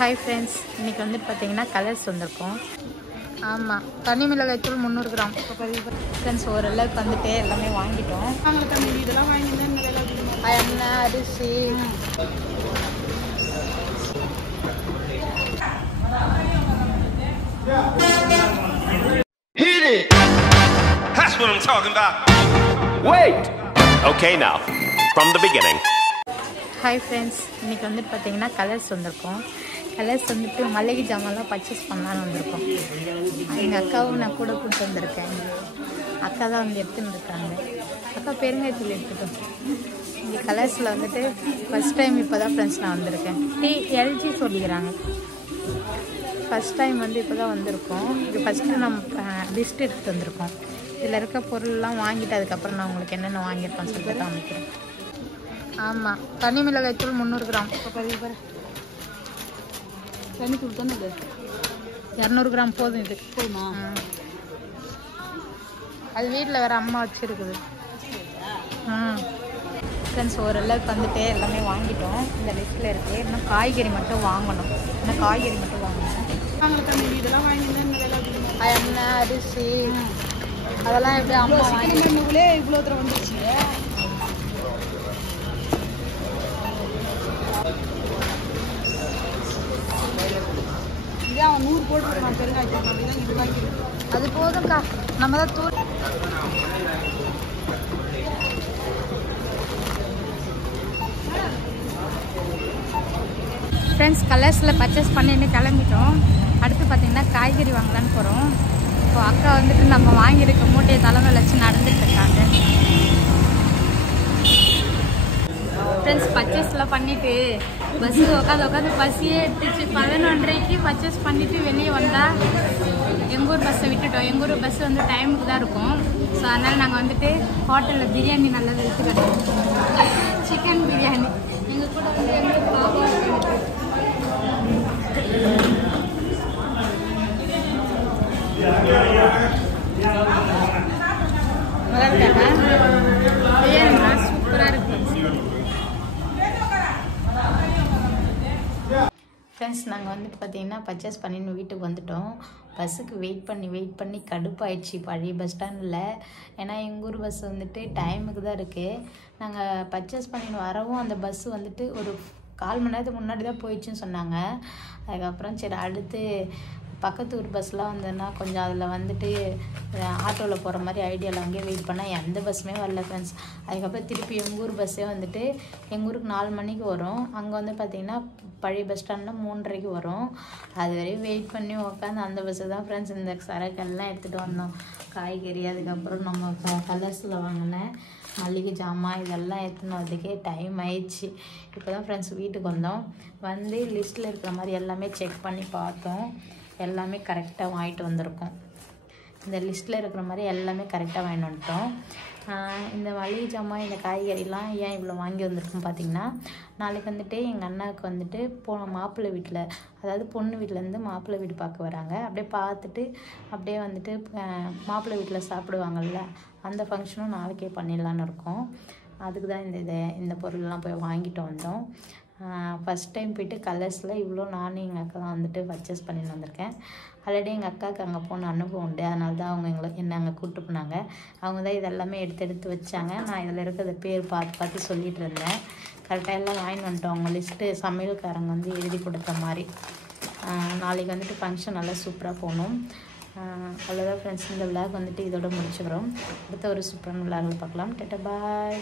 Hi friends, இன்றைக்கி வந்து பார்த்தீங்கன்னா கலர்ஸ் வந்திருக்கோம். ஆமாம், தனி மிளகாய் தூள் 300 கிராம். ஃப்ரெண்ட்ஸ் ஓரளவுக்கு வந்துட்டு எல்லாமே வாங்கிட்டோம். இதெல்லாம் வாங்கியிருந்தேன். எண்ணெய், அரிசி, Hit it! That's what I'm talking about. Wait! Okay, now, from the beginning. Hi friends, இன்றைக்கி வந்து பார்த்தீங்கன்னா கலர்ஸ் வந்திருக்கோம். கலர்ஸ் வந்துட்டு மளிகை ஜாமான்லாம் பர்ச்சேஸ் பண்ணலான்னு வந்திருக்கோம். எங்கள் அக்காவும் நான் கூட கூப்பிட்டு வந்திருக்கேன். அக்கா தான் வந்து எடுத்துன்னு இருக்காங்க. அக்கா பெருங்காயத்தூள் எடுத்துட்டோம். இங்கே கலர்ஸில் வந்துட்டு ஃபஸ்ட் டைம் இப்போ தான் ஃப்ரெண்ட்ஸ் நான் வந்திருக்கேன். எல்ஜி சொல்லிக்கிறாங்க. ஃபஸ்ட் டைம் வந்து இப்போ தான் வந்திருக்கோம். இது ஃபஸ்ட்டு நம்ம லிஸ்ட் எடுத்துகிட்டு வந்திருக்கோம். இதில் இருக்க பொருள்லாம் வாங்கிட்டு அதுக்கப்புறம் நான் உங்களுக்கு என்னென்ன வாங்கியிருக்கோன்னு சொல்லிட்டு காமிக்கிறேன். ஆமாம், தனி மிளகாய் தூள் 300 கிராம். தண்ணி தூள் தானே இது? 200 கிராம் போதும். இது போதுமா? அது வீட்டில் வேறு அம்மா வச்சுருக்குது. ஃப்ரெண்ட்ஸ் ஓரளவுக்கு வந்துட்டு எல்லாமே வாங்கிட்டோம். இந்த லிஸ்ட்டில் இருக்குது. இன்னும் காய்கறி மட்டும் வாங்கணும். இதெல்லாம் வாங்கியிருந்தேன். எண்ணெய், அரிசி அதெல்லாம் எப்படி அம்மா வாங்கி இவ்வளோ தூரம் வந்துருச்சு. அவன் 100 போட்டு நான் பெருங்காய்ச்சல் அப்படிதான் இது வாங்கிடுவேன். அது போதும்க்கா, நம்ம தான் தூள். ஃப்ரெண்ட்ஸ் கலர்ஸில் பர்ச்சேஸ் பண்ணிட்டு கிளம்பிட்டோம். அடுத்து பார்த்திங்கன்னா காய்கறி வாங்கலான்னு போகிறோம். இப்போ அக்கா வந்துட்டு நம்ம வாங்கியிருக்க மூட்டையை தலைமையில் வச்சு நடந்துட்டு இருக்காங்க. ஃப்ரெண்ட்ஸ் பர்ச்சேஸ்லாம் பண்ணிவிட்டு பஸ்ஸு உட்காந்து பஸ்ஸையே எடுத்துச்சு. 11:30க்கு பர்ச்சேஸ் பண்ணிவிட்டு வெளியே வந்தால் எங்கள் ஊர் பஸ்ஸை விட்டுட்டோம். எங்கள் ஊர் பஸ் வந்து டைமுக்கு தான் இருக்கும். ஸோ அதனால் நாங்கள் வந்துட்டு ஹோட்டலில் பிரியாணி நல்லா எடுத்துக்கிட்டோம். சிக்கன் பிரியாணி எங்கள் கூட வந்து எங்கள் பாபா பிரியாணினா சூப்பராக இருக்கு. ஃப்ரெண்ட்ஸ் நாங்கள் வந்துட்டு பார்த்திங்கன்னா பர்ச்சேஸ் பண்ணின்னு வீட்டுக்கு வந்துட்டோம். பஸ்ஸுக்கு வெயிட் பண்ணி கடுப்பாயிடுச்சு பழைய பஸ் ஸ்டாண்டில். ஏன்னா எங்கள் ஊர் பஸ் வந்துட்டு டைமுக்கு தான் இருக்குது. நாங்கள் பர்ச்சேஸ் பண்ணின்னு வரவும் அந்த பஸ்ஸு வந்துட்டு ஒரு 1/4 மணி நேரத்துக்கு முன்னாடி தான் போயிடுச்சுன்னு சொன்னாங்க. அதுக்கப்புறம் சரி அடுத்து பக்கத்து ஊர் பஸ்லாம் வந்ததுன்னா கொஞ்சம் அதில் வந்துட்டு ஆட்டோவில் போகிற மாதிரி ஐடியாவில் அங்கேயே வெயிட் பண்ணால் எந்த பஸ்ஸுமே வரல ஃப்ரெண்ட்ஸ். அதுக்கப்புறம் திருப்பி எங்கள் ஊர் பஸ்ஸே வந்துட்டு எங்கள் ஊருக்கு 4 மணிக்கு வரும். அங்கே வந்து பார்த்திங்கன்னா பழைய பஸ் ஸ்டாண்டில் 3:30க்கு வரும். அது வரையும் வெயிட் பண்ணி உட்காந்து அந்த பஸ்ஸு தான் ஃப்ரெண்ட்ஸ் இந்த சரக்கெல்லாம் எடுத்துகிட்டு வந்தோம். காய்கறி, அதுக்கப்புறம் நம்ம கலர்ஸில் வாங்கின மளிகை ஜாமான் இதெல்லாம் எடுத்துன்னு வரதுக்கே டைம் ஆயிடுச்சு. இப்போ தான் ஃப்ரெண்ட்ஸ் வீட்டுக்கு வந்தோம். வந்து லிஸ்ட்டில் இருக்கிற மாதிரி எல்லாமே செக் பண்ணி பார்த்தோம். எல்லாமே கரெக்டாக வாங்கிட்டு வந்திருக்கோம். இந்த லிஸ்ட்டில் இருக்கிற மாதிரி எல்லாமே கரெக்டாக வாங்கிட்டு வந்துட்டோம். இந்த மளிகை ஜாமான் இந்த காய்கறிலாம் ஏன் இவ்வளோ வாங்கி வந்திருக்கோம் பார்த்திங்கன்னா, நாளைக்கு வந்துட்டு எங்கள் அண்ணாவுக்கு வந்துட்டு மாப்பிள்ளை வீட்டில், அதாவது பொண்ணு வீட்டிலேருந்து மாப்பிள்ளை வீடு பார்க்க வராங்க. அப்படியே பார்த்துட்டு அப்படியே வந்துட்டு மாப்பிள்ளை வீட்டில் சாப்பிடுவாங்கள்ல, அந்த ஃபங்க்ஷனும் நாளைக்கே பண்ணிடலான்னு இருக்கோம். அதுக்கு தான் இந்த பொருள்லாம் போய் வாங்கிட்டு வந்தோம். ஃபஸ்ட் டைம் போய்ட்டு கலர்ஸில் இவ்வளோ நானும் எங்கள் அக்கா தான் வந்துட்டு பர்ச்சேஸ் பண்ணிட்டு வந்திருக்கேன். ஆல்ரெடி எங்கள் அக்காவுக்கு அங்கே போன அனுபவம் உண்டு. அதனால தான் அவங்க என்னை அங்கே கூப்பிட்டு போனாங்க. அவங்க தான் இதெல்லாமே எடுத்து வச்சாங்க. நான் இதில் இருக்கிற பேர் பார்த்து சொல்லிகிட்டு இருந்தேன். கரெக்டாக எல்லாம் வாங்கிட்டு வந்துட்டோம். அவங்க லிஸ்ட்டு சமையல்காரங்க வந்து எழுதி கொடுத்த மாதிரி. நாளைக்கு வந்துட்டு ஃபங்க்ஷன் நல்லா சூப்பராக போகணும். அவ்வளோதான் ஃப்ரெண்ட்ஸ், இந்த விளாக் வந்துட்டு இதோட முடிச்சுக்கிறோம். அடுத்த ஒரு சூப்பரான விளாகில் பார்க்கலாம். டாடா பாய்.